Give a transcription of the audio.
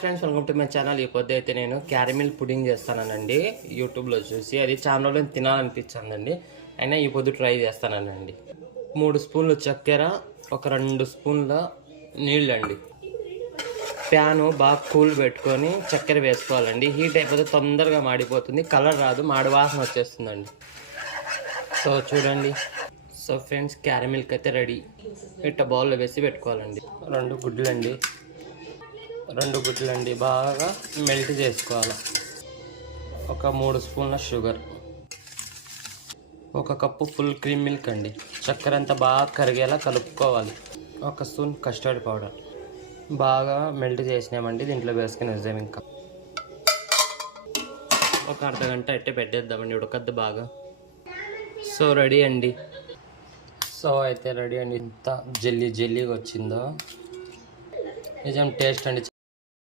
Friends, welcome to my channel. ఈ పొద్దు అయితే నేను క్యారమిల్ పుడింగ్ చేస్తానండి యూట్యూబ్లో చూసి. అది చాలా రోజులు తినాలనిపించిందండి, అయినా ఈ పొద్దు ట్రై చేస్తానండి. 3 స్పూన్లు చక్కెర, ఒక 2 స్పూన్ల నీళ్ళండి. ప్యాను బాగా కూల్ పెట్టుకొని చక్కెర వేసుకోవాలండి. హీట్ అయిపోతే తొందరగా మాడిపోతుంది, కలర్ రాదు, మాడి వాసన వచ్చేస్తుందండి. సో చూడండి. సో ఫ్రెండ్స్, క్యారమిల్క్ అయితే రెడీ. ఇట్ట బౌల్లో వేసి పెట్టుకోవాలండి. 2 గుడ్లండి బాగా మెల్ట్ చేసుకోవాలి. ఒక 3 స్పూన్ల sugar, 1 cup full cream milk అండి. చక్కెర అంతా బాగా కరిగేలా కలుపుకోవాలి. 1 స్పూన్ కస్టర్డ్ పౌడర్ బాగా మెల్ట్ చేసినామండి. దీంట్లో వేసుకుని వేద్దాం. ఇంకా ఒక అర్ధగంట అయితే పెట్టేద్దామండి, ఉడకద్దు బాగా. సో రెడీ అండి. సో అయితే రెడీ అండి. ఇంత జెల్లీగా వచ్చిందో, నిజం టేస్ట్ అండి.